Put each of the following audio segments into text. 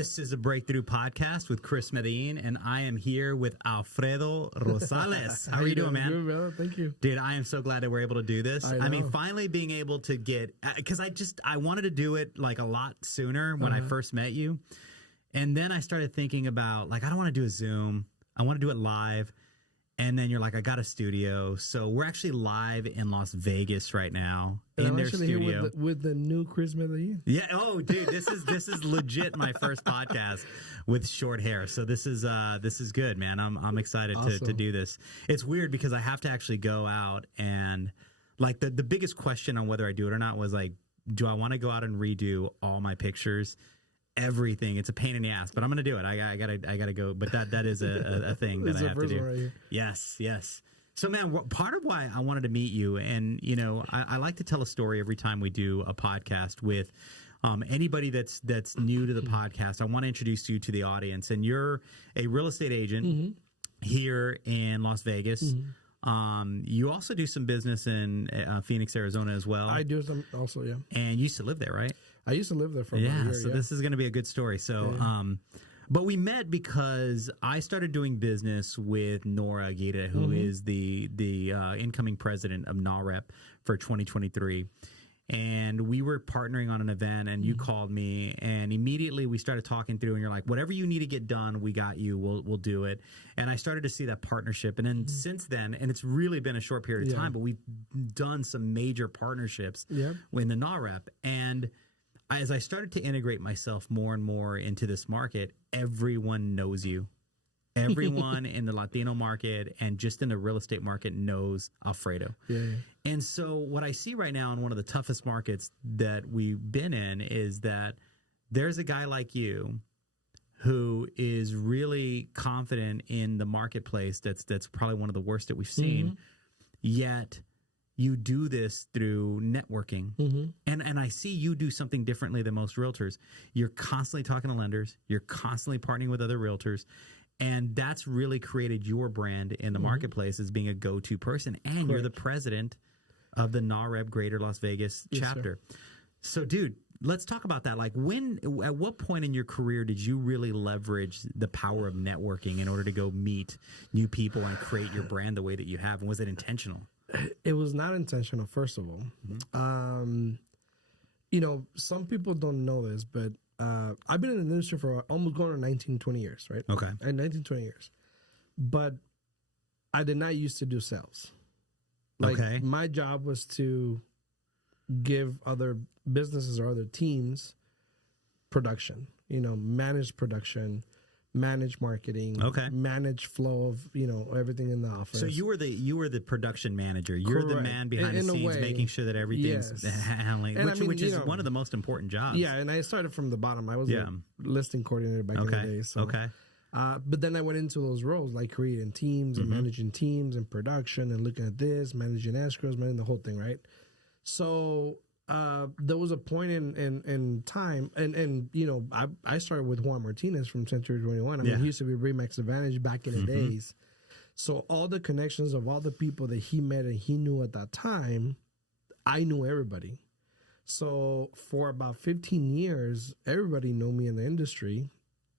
This is a Breakthrough podcast with Chris Medellin, and I am here with Alfredo Rosales. How are you doing, man? Good, brother. Thank you. Dude, I am so glad that we're able to do this. I mean, finally being able to get, because I wanted to do it like a lot sooner when I first met you. And then I started thinking about, like, I don't want to do a Zoom. I want to do it live. And then you're like, I got a studio. So we're actually live in Las Vegas right now in their studio. Here with the new Chris Medellin. Yeah. Oh, dude, this is legit my first podcast with short hair. So this is good, man. I'm excited to do this. It's weird because I have to actually go out and, like, the biggest question on whether I do it or not was, like, do I want to go out and redo all my pictures? Everything. It's a pain in the ass, but I'm gonna do it. I gotta go. But that is a thing that I have to do. Right, yes. So, man, part of why I wanted to meet you, and you know, I like to tell a story every time we do a podcast with anybody that's new to the podcast. I want to introduce you to the audience, and you're a real estate agent here in Las Vegas. You also do some business in Phoenix, Arizona as well. I do some also, yeah. And you used to live there, right? I used to live there for a year. So this is going to be a good story. So, but we met because I started doing business with Nora Aguirre, who is the incoming president of NAHREP for 2023. And we were partnering on an event, and you called me, and immediately we started talking through, and you're like, whatever you need to get done, we got you, we'll do it. And I started to see that partnership. And then since then, and it's really been a short period of time, but we've done some major partnerships in the NAHREP. And as I started to integrate myself more and more into this market, everyone knows you. Everyone in the Latino market and just in the real estate market knows Alfredo. And so what I see right now in one of the toughest markets that we've been in is that there's a guy like you who is really confident in the marketplace that's probably one of the worst that we've seen, yet you do this through networking. And I see you do something differently than most realtors. You're constantly talking to lenders. You're constantly partnering with other realtors. And that's really created your brand in the marketplace as being a go-to person. And you're the president of the NAHREP Greater Las Vegas chapter. So, dude, let's talk about that. Like, at what point in your career did you really leverage the power of networking in order to go meet new people and create your brand the way that you have? And was it intentional? It was not intentional, first of all. You know, some people don't know this, but I've been in the industry for almost going on 19, 20 years, right? Okay. 19, 20 years. But I did not used to do sales. Like, my job was to give other businesses or other teams production, you know, manage production, manage marketing, manage flow of, you know, everything in the office. So you were the production manager. You're the man behind the scenes, making sure that everything's handling, which is one of the most important jobs. Yeah, and I started from the bottom. I was a listing coordinator back in the day. So. But then I went into those roles, like creating teams and managing teams and production and looking at this, managing escrows, managing the whole thing, right? So there was a point in time, and you know, I started with Juan Martinez from Century 21. I mean, he used to be Remax Advantage back in the days. So all the connections of all the people that he met and he knew at that time, I knew everybody. So for about 15 years, everybody knew me in the industry,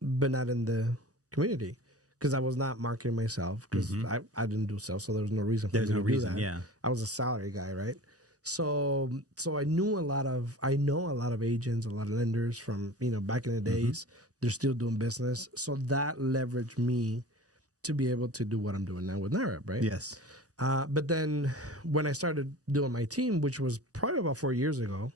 but not in the community, because I was not marketing myself, because I didn't do sales, so there was no reason for me to do that. I was a salary guy, right? So I know a lot of agents, a lot of lenders from, you know, back in the days. They're still doing business. So that leveraged me to be able to do what I'm doing now with NAHREP, right? Yes. But then when I started doing my team, which was probably about 4 years ago,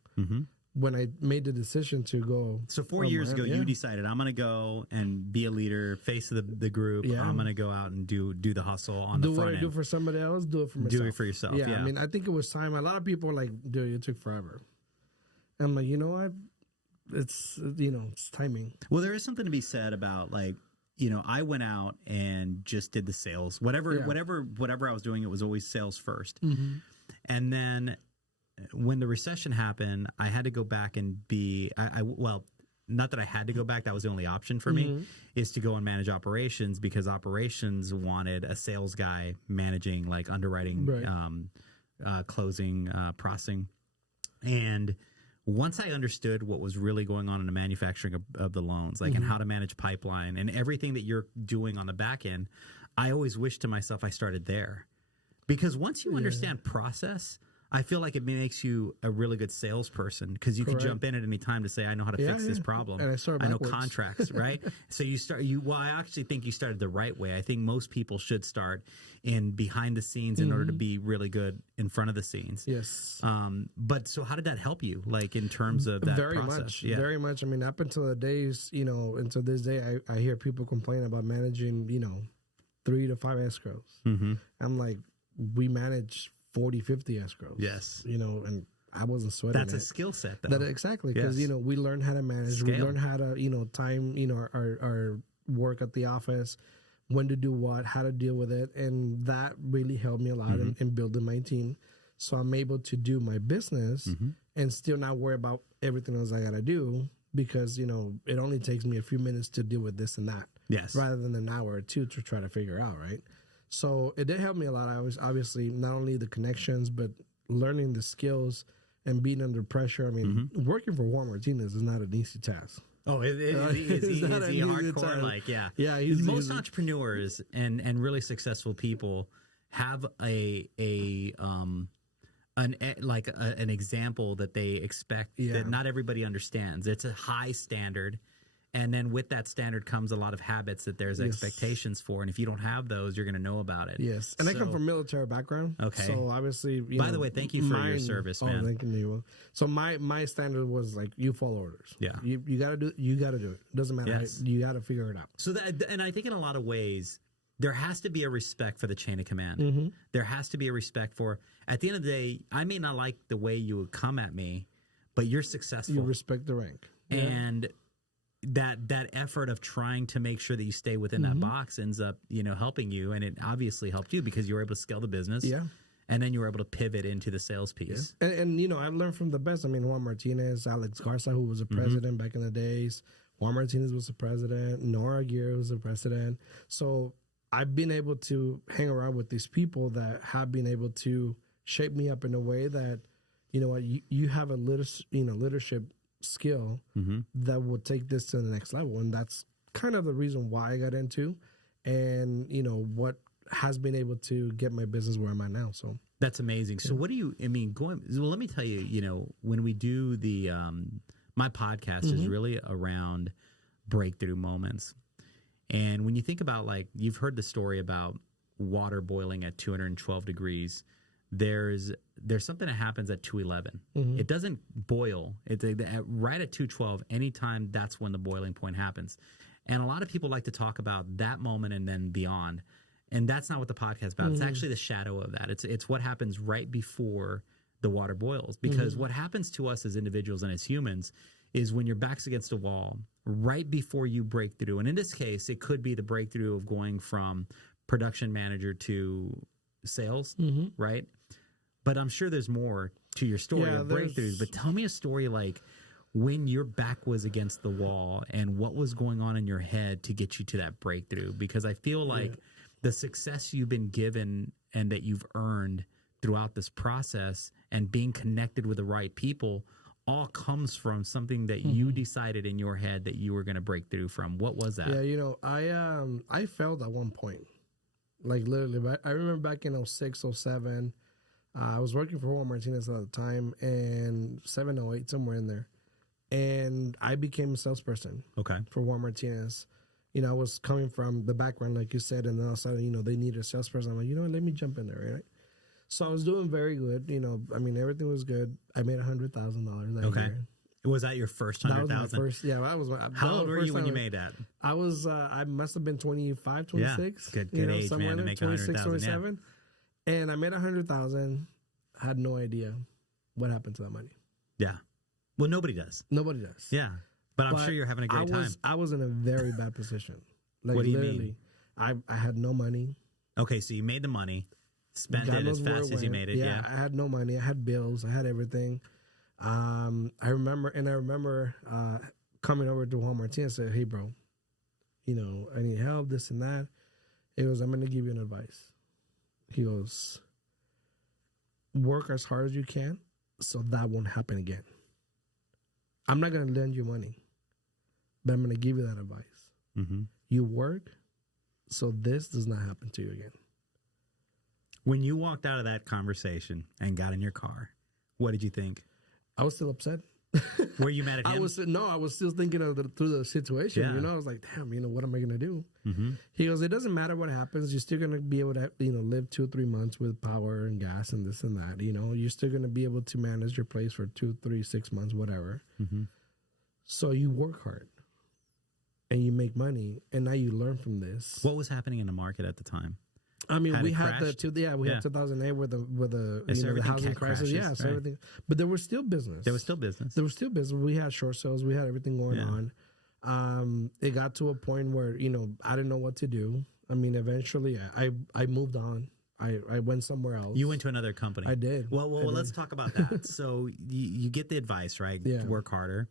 when I made the decision to go. So 4 years ago, you decided, I'm going to go and be a leader, face of the group. I'm going to go out and do the hustle on the front end. Do what I do for somebody else, do it for myself. Do it for yourself, I mean, I think it was time. A lot of people were like, dude, it took forever. And I'm like, you know what? It's, you know, it's timing. Well, there is something to be said about, like, you know, I went out and just did the sales. Whatever I was doing, it was always sales first. And then when the recession happened, I had to go back and well, not that I had to go back, that was the only option for me, is to go and manage operations, because operations wanted a sales guy managing, like, underwriting, closing, processing. And once I understood what was really going on in the manufacturing of the loans, like, and how to manage pipeline and everything that you're doing on the back end, I always wish to myself I started there. Because once you understand process, I feel like it makes you a really good salesperson, because you can jump in at any time to say, I know how to fix this problem. And I know contracts, right? So well, I actually think you started the right way. I think most people should start in behind the scenes in order to be really good in front of the scenes. Yes. But so how did that help you, like, in terms of that process? Very much. I mean, up until the days, until this day, I hear people complain about managing, 3 to 5 escrows. I'm like, we manage 40, 50 escrows. Yes. And I wasn't sweating. That's a skill set, though. Exactly. Because, we learned how to manage. Scale. We learned how to, time, our work at the office, when to do what, how to deal with it. And that really helped me a lot in building my team. So I'm able to do my business and still not worry about everything else I got to do, because, it only takes me a few minutes to deal with this and that. Yes. Rather than an hour or two to try to figure out, right? So it did help me a lot. I was obviously not only the connections, but learning the skills and being under pressure. I mean, working for Juan Martinez is not an easy task. Oh, is he hardcore? Like, yeah. Most entrepreneurs and really successful people have an example that they expect that not everybody understands. It's a high standard. And then with that standard comes a lot of habits that there's expectations for. And if you don't have those, you're going to know about it. Yes. And I come from a military background. Okay. So obviously, by the way, thank you for your service, man. Oh, thank you. So my standard was like, you follow orders. Yeah. You got to do it. Doesn't matter. Yes. You got to figure it out. So and I think in a lot of ways, there has to be a respect for the chain of command. There has to be a respect for, at the end of the day, I may not like the way you would come at me, but you're successful. You respect the rank. And that effort of trying to make sure that you stay within that box ends up, helping you. And it obviously helped you because you were able to scale the business. Yeah. And then you were able to pivot into the sales piece. Yeah. And I learned from the best. I mean, Juan Martinez, Alex Garza, who was a president back in the days. Juan Martinez was the president. Nora Aguirre was the president. So I've been able to hang around with these people that have been able to shape me up in a way that, you have a leadership skill that will take this to the next level. And that's kind of the reason why I got into, and what has been able to get my business where I'm at now. So that's amazing. So what do you, let me tell you, when we do the, my podcast is really around breakthrough moments. And when you think about, like, you've heard the story about water boiling at 212 degrees, there's something that happens at 211. It doesn't boil. It's right at 212. Anytime, that's when the boiling point happens. And a lot of people like to talk about that moment and then beyond. And that's not what the podcast is about. It's actually the shadow of that. It's what happens right before the water boils. Because what happens to us as individuals and as humans is when your back's against a wall, right before you break through. And in this case, it could be the breakthrough of going from production manager to sales, right? But I'm sure there's more to your story of breakthroughs. But tell me a story like when your back was against the wall and what was going on in your head to get you to that breakthrough. Because I feel like the success you've been given and that you've earned throughout this process and being connected with the right people all comes from something that you decided in your head that you were going to break through from. What was that? Yeah, I failed at one point. Like, literally, I remember back in 06, 07, I was working for Juan Martinez at the time, and 7, 08, somewhere in there. And I became a salesperson for Juan Martinez. I was coming from the background, like you said, and then all of a sudden, they needed a salesperson. I'm like, let me jump in there, right? So I was doing very good. Everything was good. I made $100,000 that year. Was that your first 100,000? That was my first. Yeah, that was my. How old were you when you made that? I was. I must have been 25, 26. Yeah, good age, man, to make 100,000. 27. And I made 100,000. Had no idea what happened to that money. Yeah. Well, nobody does. Nobody does. Yeah. But I'm sure you're having a great time. I was in a very bad position. Like, what do you mean? I had no money. Okay, so you made the money, spent it as fast as you made it. Yeah, I had no money. I had bills. I had everything. I remember coming over to Juan Martinez and said, "Hey, bro, I need help, this and that." He goes, "I'm going to give you an advice." He goes, "Work as hard as you can so that won't happen again." I'm not going to lend you money, but I'm going to give you that advice. You work so this does not happen to you again. When you walked out of that conversation and got in your car, what did you think? I was still upset. Were you mad at him? I was still thinking through the situation. Yeah. You know, I was like, damn, you know, what am I going to do? He goes, it doesn't matter what happens. You're still going to be able to, you know, live 2 or 3 months with power and gas and this and that. You know, you're still going to be able to manage your place for 2, 3, 6 months, whatever. So you work hard and you make money, and now you learn from this. What was happening in the market at the time? I mean, we had had 2008 with the housing crisis. Yeah, so everything. But there was still business. There was still business. We had short sales. We had everything going on. It got to a point where, you know, I didn't know what to do. I mean, eventually I moved on. I went somewhere else. You went to another company. I did. Well, let's talk about that. So you get the advice, right? Yeah. To work harder.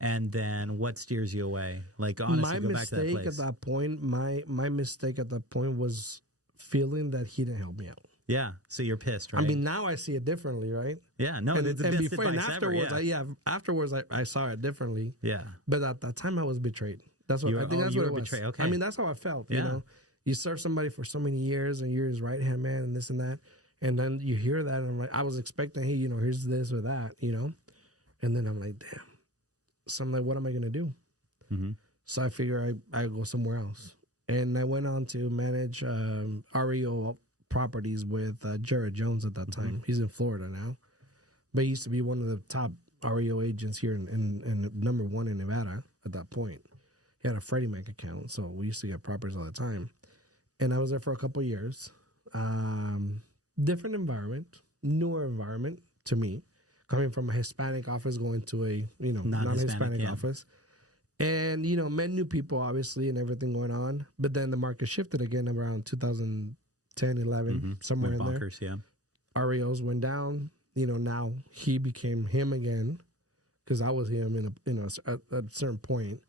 And then what steers you away? Like, honestly, go back to that place. My mistake at that point was feeling that he didn't help me out. Yeah. So you're pissed, right? I mean, now I see it differently, right? Yeah. No, it's the best advice afterwards, ever. Afterwards, I saw it differently. Yeah. But at that time, I was betrayed. That's what I think. That's what it was. Betrayed. Okay. I mean, that's how I felt. Yeah. You know, you serve somebody for so many years, and you're his right hand man, and this and that, and then you hear that, and I'm like, I was expecting, hey, you know, here's this or that, you know, and then I'm like, damn. So I'm like, what am I going to do? So I figure I go somewhere else. And I went on to manage REO properties with Jared Jones at that time. He's in Florida now. But he used to be one of the top REO agents here in number 1 in Nevada at that point. He had a Freddie Mac account, so we used to get properties all the time. And I was there for a couple of years. Different environment, newer environment to me. Coming from a Hispanic office, going to a, you know, non-Hispanic office. And, you know, met new people, obviously, and everything going on. But then the market shifted again around 2010, 11, somewhere in bonkers, there. Yeah. REOs went down. You know, now he became him again, because I was him at a certain point.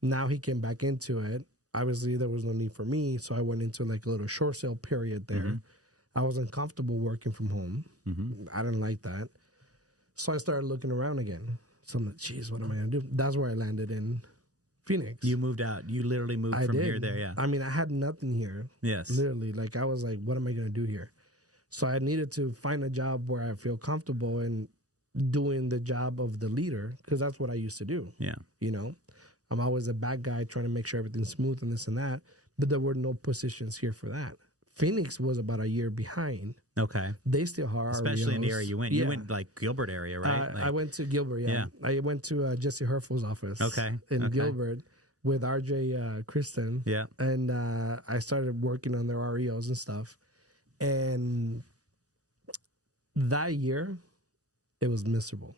Now he came back into it. Obviously, there was no need for me, so I went into like a little short sale period there. I was uncomfortable working from home. I didn't like that. So I started looking around again. So I'm like, geez, what am I going to do? That's where I landed in Phoenix. You moved out. You literally moved from here there, yeah. I mean, I had nothing here. Yes. Literally. Like, I was like, what am I going to do here? So I needed to find a job where I feel comfortable in doing the job of the leader, because that's what I used to do. Yeah. You know? I'm always a bad guy trying to make sure everything's smooth and this and that. But there were no positions here for that. Phoenix was about a year behind. Okay. They still are. Especially in the area you went. You went like Gilbert area, right? I went to Gilbert, yeah. I went to Jesse Herfel's office. In Gilbert with RJ Kristen. Yeah. And I started working on their REOs and stuff. And that year, it was miserable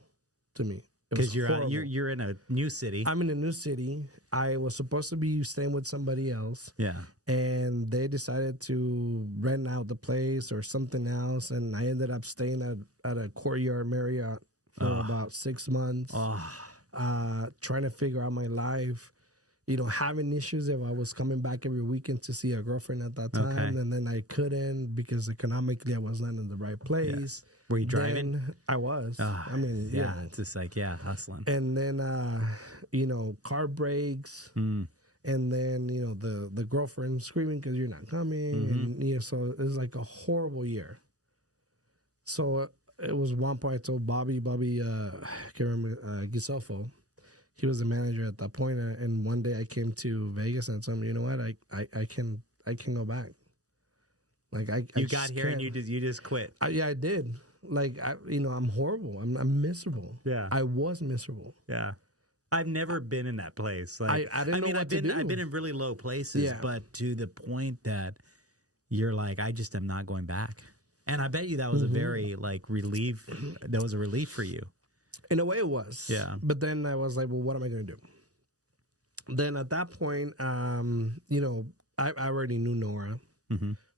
to me. Because you're in a new city. I'm in a new city. I was supposed to be staying with somebody else. Yeah. And they decided to rent out the place or something else. And I ended up staying at a Courtyard Marriott for about 6 months. Trying to figure out my life. You know, having issues if I was coming back every weekend to see a girlfriend at that time. Okay. And then I couldn't because economically I was not in the right place. Yeah. Were you driving? Then I was. I mean, yeah. It's just like, hustling. And then, you know, car breaks. And then, you know, the girlfriend screaming because you're not coming. And, you know, so it was like a horrible year. So it was one point I told Bobby, I can't remember, Gisolfo. He was the manager at that point. And one day I came to Vegas and I told him, you know what, I can go back. Like you got here and you just quit. Yeah, I did. Like, I'm horrible. I'm miserable. Yeah. I was miserable. Yeah. I've never been in that place. Like, I didn't know what to do. I've been in really low places, but to the point that you're like, I just am not going back. And I bet you that was a very, like, relief. That was a relief for you. In a way it was. Yeah. But then I was like, well, what am I going to do? Then at that point, you know, I already knew Nora.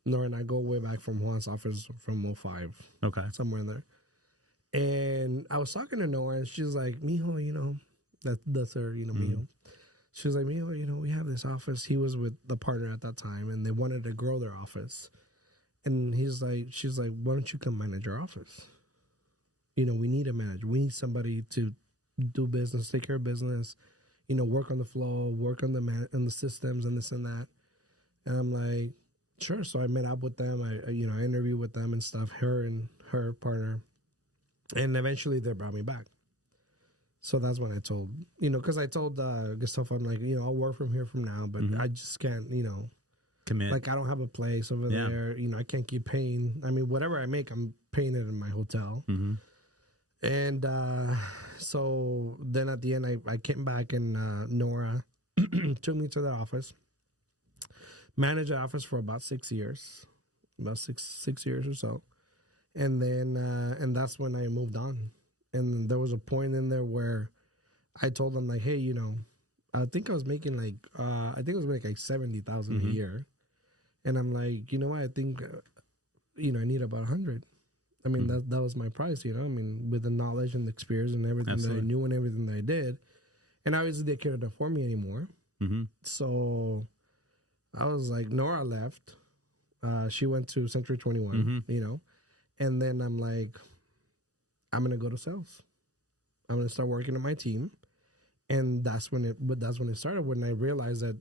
Nora and I go way back from Juan's office from 05. Okay. Somewhere in there. And I was talking to Nora and she's like, Mijo, you know, that's her, you know, Mijo. She was like, Mijo, you know, we have this office. He was with the partner at that time and they wanted to grow their office. And she's like, why don't you come manage our office? You know, we need a manager. We need somebody to do business, take care of business, work on the flow, work on the systems and this and that. And I'm like, sure. So I met up with them. I interviewed with them and stuff, her and her partner. And eventually they brought me back. So that's when I told, because I told Gustavo, I'm like, I'll work from here from now, but I just can't, commit. Like I don't have a place over there. I can't keep paying. I mean, whatever I make, I'm paying it in my hotel. Mm-hmm. And so then at the end, I came back and Nora took me to the office, managed the office for about 6 years, about six years or so. And then, and that's when I moved on. And there was a point in there where I told them like, hey, I think I was making like, like 70,000 a year. And I'm like, you know what? I think, I need about 100. I mean, that was my price, I mean, with the knowledge and the experience and everything that I knew and everything that I did. And obviously they couldn't afford me anymore. Mm-hmm. So I was like, Nora left. She went to Century 21, and then I'm like, I'm going to go to sales. I'm going to start working on my team. And that's when it started, when I realized that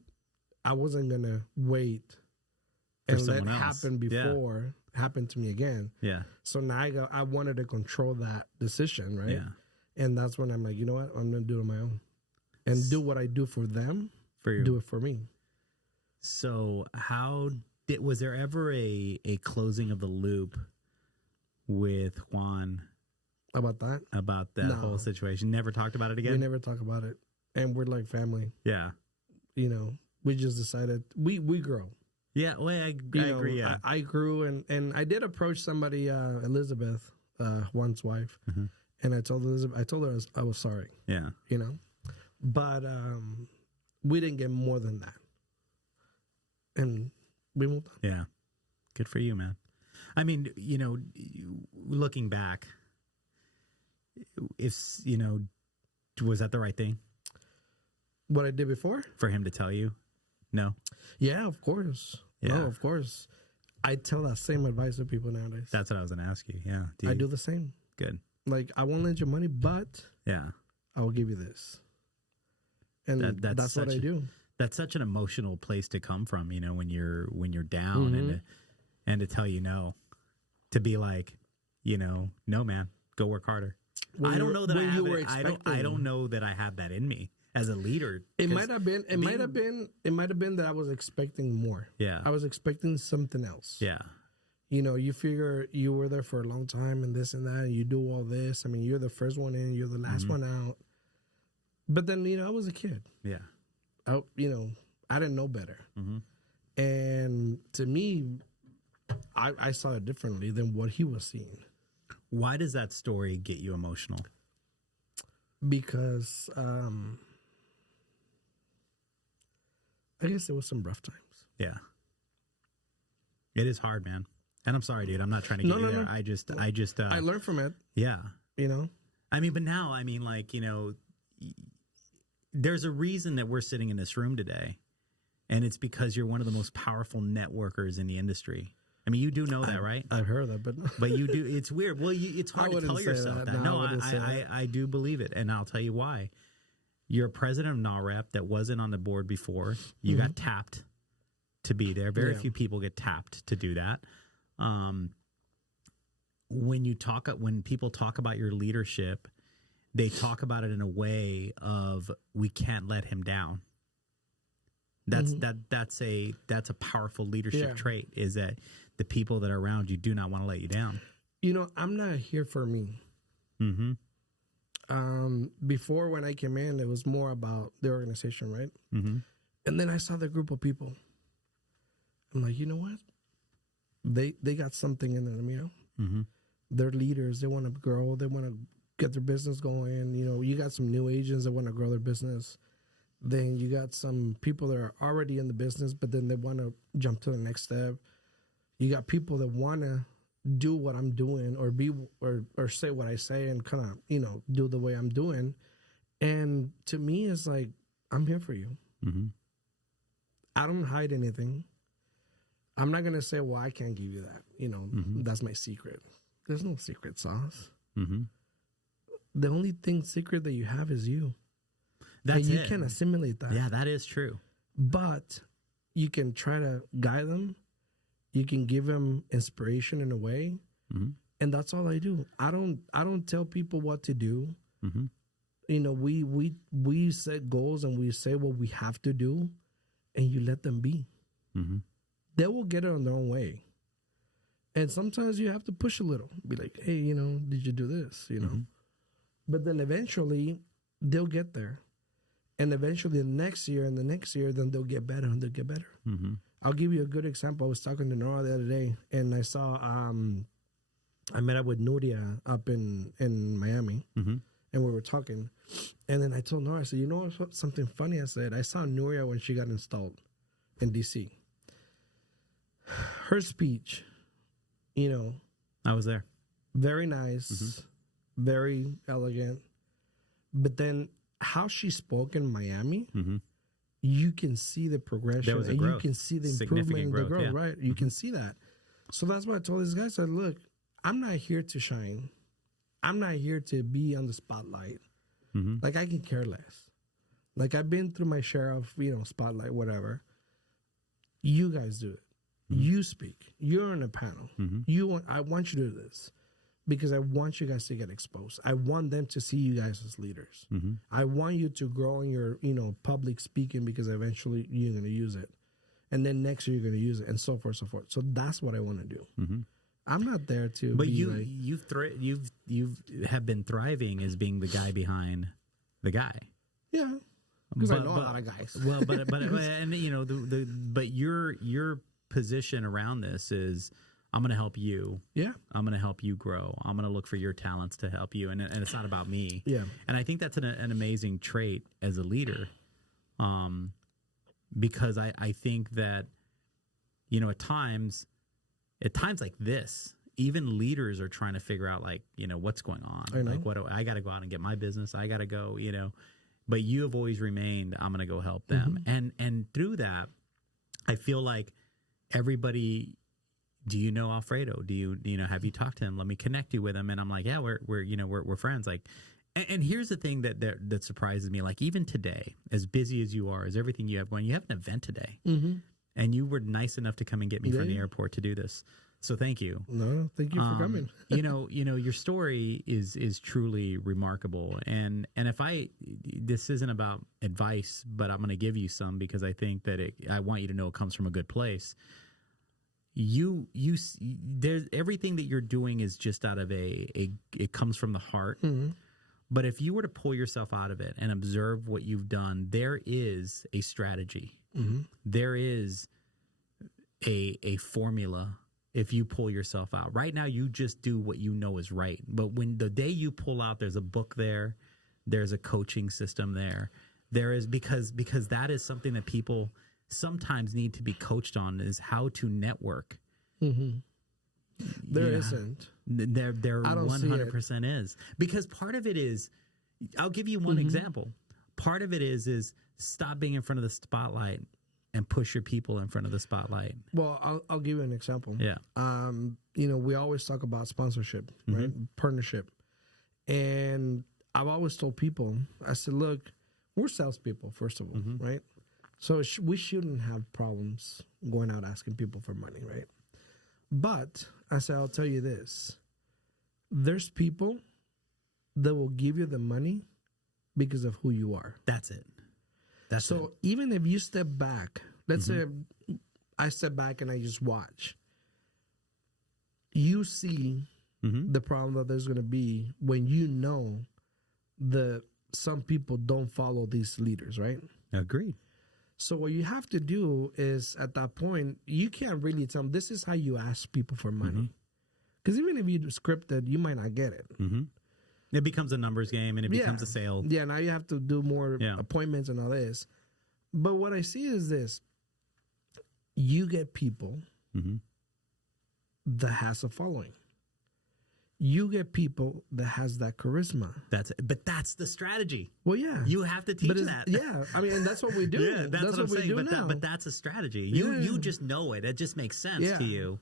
I wasn't going to wait and let it happen before happen to me again. Yeah. So now I wanted to control that decision, right? Yeah. And that's when I'm like, you know what? I'm going to do it on my own. And do what I do for them, do it for me. So was there ever a closing of the loop with Juan about that? About that whole situation? Never talked about it again? We never talk about it. And we're like family. Yeah. We just decided we grow. Yeah, well, I agree. Yeah. I grew and I did approach somebody, Elizabeth, Juan's wife, and I told her I was sorry. Yeah. But we didn't get more than that. And we moved on. Yeah. Good for you, man. I mean, looking back, was that the right thing? What I did before? For him to tell you? No? Yeah, of course. Yeah. No, of course. I tell that same advice to people nowadays. That's what I was going to ask you. Yeah. I do the same. Good. Like, I won't lend you money, but I will give you this. And that's what I do. That's such an emotional place to come from, when you're down and to tell no. To be like, no, man, go work harder. I don't know that I have it. I don't know that I have that in me as a leader. It might have been that I was expecting more. Yeah. I was expecting something else. Yeah. You figure you were there for a long time and this and that, and you do all this. I mean, you're the first one in, you're the last one out. But then, I was a kid. Yeah. I didn't know better. And to me, I saw it differently than what he was seeing. Why does that story get you emotional? Because I guess there was some rough times. Yeah. It is hard, man. And I'm sorry, dude. I'm not trying to get you there. No. I just I learned from it. Yeah. I mean, but now, there's a reason that we're sitting in this room today. And it's because you're one of the most powerful networkers in the industry. I mean, you do know that, right? I've heard that, but you do. It's weird. Well, it's hard to tell yourself that. No, I do believe it, and I'll tell you why. You're president of NAHREP that wasn't on the board before. You got tapped to be there. Very few people get tapped to do that. When people talk about your leadership, they talk about it in a way of, we can't let him down. That's a powerful leadership trait, is that the people that are around you do not want to let you down. I'm not here for me. Before, when I came in, it was more about the organization, right? And then I saw the group of people. I'm like, you know what? They got something in them, They're leaders. They want to grow. They want to get their business going. You got some new agents that want to grow their business. Then you got some people that are already in the business, but then they want to jump to the next step. You got people that want to do what I'm doing, or be or say what I say, and kind of do the way I'm doing. And to me, it's like, I'm here for you. I don't hide anything. I'm not gonna say, well, I can't give you that. That's my secret. There's no secret sauce. the only thing secret that you have is you. That's and you it. can assimilate that. Yeah, that is true. But you can try to guide them. You can give them inspiration in a way. Mm-hmm. And that's all I do. I don't tell people what to do. Mm-hmm. You know, we set goals and we say what we have to do, and you let them be. Mm-hmm. They will get it on their own way. And sometimes you have to push a little. Be like, hey, you know, did you do this? You know? Mm-hmm. But then eventually they'll get there. And eventually the next year, then they'll get better and they'll get better. Mm-hmm. I'll give you a good example. I was talking to Nora the other day, and I saw, I met up with Nuria up in Miami, mm-hmm. and we were talking. And then I told Nora, I said, you know what, something funny? I said, I saw Nuria when she got installed in D.C. Her speech, you know. I was there. Very nice, mm-hmm. very elegant. But then how she spoke in Miami, mm-hmm. you can see the progression. And you can see the improvement in the growth, yeah. Right? You mm-hmm. can see that. So that's what I told this guy. I said, look, I'm not here to shine. I'm not here to be on the spotlight. Mm-hmm. Like, I can care less. Like, I've been through my share of, you know, spotlight, whatever. You guys do it. Mm-hmm. You speak. You're on a panel. Mm-hmm. I want you to do this because I want you guys to get exposed. I want them to see you guys as leaders. Mm-hmm. I want you to grow in your, you know, public speaking because eventually you're going to use it. And then next year you're going to use it, and so forth, so forth. So that's what I want to do. Mm-hmm. I'm not there to. But be you have been thriving as being the guy behind the guy. Yeah, because I know a lot of guys. Well, but and you know but your position around this is, I'm going to help you. Yeah, I'm going to help you grow. I'm going to look for your talents to help you, and it's not about me. Yeah, and I think that's an amazing trait as a leader, because I think that, you know, at times like this, even leaders are trying to figure out, like, you know, what's going on. I know. Like, I got to go out and get my business. I got to go, you know. But you have always remained, I'm going to go help them. Mm-hmm. And through that, I feel like everybody, do you know Alfredo? Do you know, have you talked to him? Let me connect you with him. And I'm like, yeah, we're friends. Like, and here's the thing that surprises me. Like, even today, as busy as you are, as everything you have going, you have an event today. Mm-hmm. And you were nice enough to come and get me from the airport to do this. So thank you. No, thank you for coming. you know, your story is truly remarkable. And if this isn't about advice, but I'm going to give you some, because I think that I want you to know it comes from a good place. There's everything that you're doing is just out of it comes from the heart. Mm-hmm. But if you were to pull yourself out of it and observe what you've done, there is a strategy. Mm-hmm. There is a formula. If you pull yourself out right now, you just do what you know is right. But when the day you pull out, there's a book there, there's a coaching system there is, because that is something that people sometimes need to be coached on, is how to network. Mm-hmm. There isn't. There 100% is, because part of it is, I'll give you one mm-hmm. example. Part of it is stop being in front of the spotlight and push your people in front of the spotlight. Well, I'll give you an example. Yeah. You know, we always talk about sponsorship, mm-hmm. right? Partnership. And I've always told people, I said, look, we're salespeople, first of all, mm-hmm. right? So we shouldn't have problems going out asking people for money, right? But I said, I'll tell you this. There's people that will give you the money because of who you are. That's it. So even if you step back, let's mm-hmm. say I step back and I just watch, you see mm-hmm. the problem that there's going to be when you know that some people don't follow these leaders, right? Agreed. So what you have to do is, at that point, you can't really tell them this is how you ask people for money. Because mm-hmm. even if you do scripted, you might not get it. Mm-hmm. It becomes a numbers game, and it becomes a sale. Yeah, now you have to do more appointments and all this. But what I see is this. You get people mm-hmm. that has a following. You get people that has that charisma. But that's the strategy. Well, yeah. You have to teach that. Yeah, I mean, and that's what we do. Yeah, that's what I'm saying. But that's a strategy. You just know it. It just makes sense to you.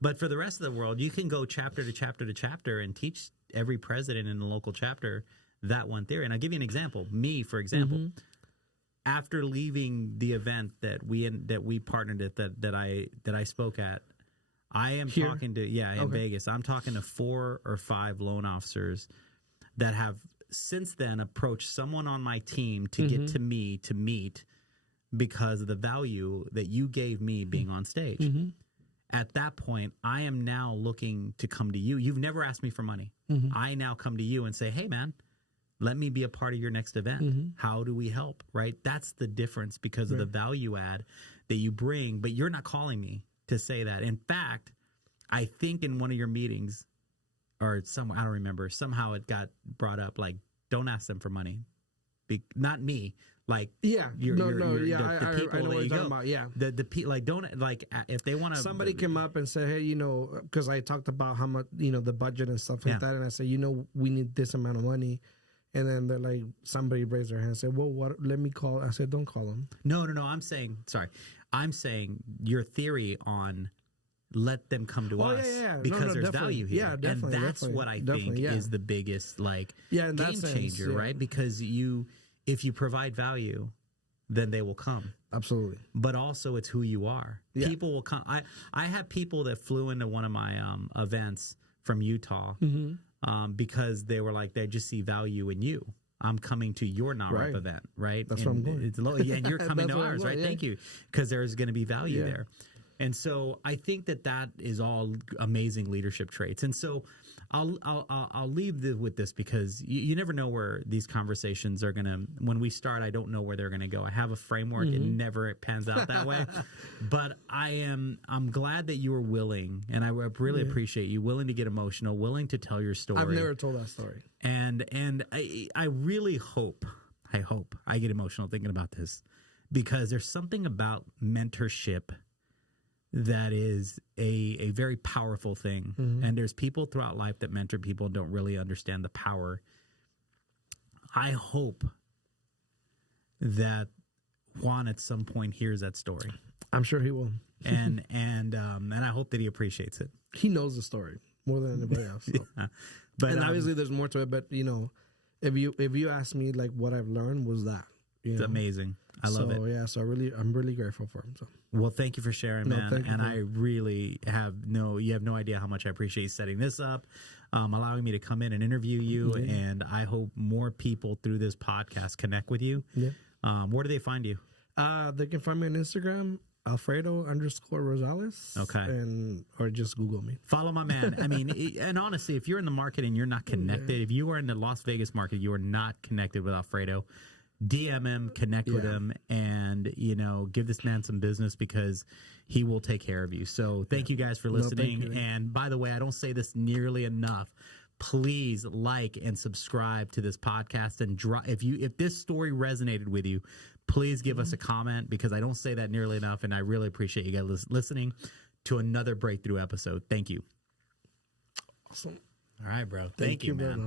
But for the rest of the world, you can go chapter to chapter to chapter and teach every president in the local chapter that one theory. And I'll give you an example. Me, for example, after leaving the event that we partnered at that I spoke at, I am talking to in Vegas. I'm talking to 4 or 5 loan officers that have since then approached someone on my team to get to me to meet because of the value that you gave me being on stage. At that point, I am now looking to come to you. You've never asked me for money. I now come to you and say, hey, man, let me be a part of your next event. How do we help? Right? That's the difference because of the value add that you bring, but you're not calling me to say that. In fact, I think in one of your meetings or I don't remember, somehow it got brought up, like, don't ask them for money. Not me. Like, the people I know where what you you're talking about. Yeah. The like, don't, like, if they want to. Somebody came up and said, hey, because I talked about how much, the budget and stuff like that. And I said, we need this amount of money. And then they're like, somebody raised their hand and said, well, what? Let me call. I said, don't call them. No. I'm saying your theory on let them come to us because there's value here. Yeah, definitely. And that's what I think is the biggest, like, game changer, right? Because if you provide value, then they will come. Absolutely. But also it's who you are. Yeah. People will come. I have people that flew into one of my events from Utah because they were like, they just see value in you. I'm coming to your NAHREP event, right? That's what I'm going. It's low, and you're coming to ours, right? Thank you. Because there's going to be value there. And so I think that is all amazing leadership traits. And so I'll leave with this because you never know where these conversations are going to, when we start, I don't know where they're going to go. I have a framework. It never pans out that way. But I'm glad that you were willing, and I really appreciate you, willing to get emotional, willing to tell your story. I've never told that story. And I really hope I get emotional thinking about this because there's something about mentorship that is a very powerful thing. And there's people throughout life that mentor people and don't really understand the power. I hope that Juan at some point hears that story. I'm sure he will. and I hope that he appreciates it. He knows the story more than anybody else. So. But obviously there's more to it, but if you ask me, like, what I've learned was that. It's amazing. I love it. Yeah, so I'm really grateful for him. So. Well, thank you for sharing, man. And I really you have no idea how much I appreciate you setting this up, allowing me to come in and interview you. And I hope more people through this podcast connect with you. Yeah. Where do they find you? They can find me on Instagram, Alfredo_Rosales. Okay. Or just Google me. Follow my man. I mean, and honestly, if you're in the market and you're not connected, if you are in the Las Vegas market, you are not connected with Alfredo, DM him, connect with him, and give this man some business because he will take care of you. So thank you guys for listening. And by the way, I don't say this nearly enough. Please like and subscribe to this podcast, and if this story resonated with you, please give us a comment because I don't say that nearly enough, and I really appreciate you guys listening to another breakthrough episode. Thank you. Awesome. All right, bro. Thank you, man.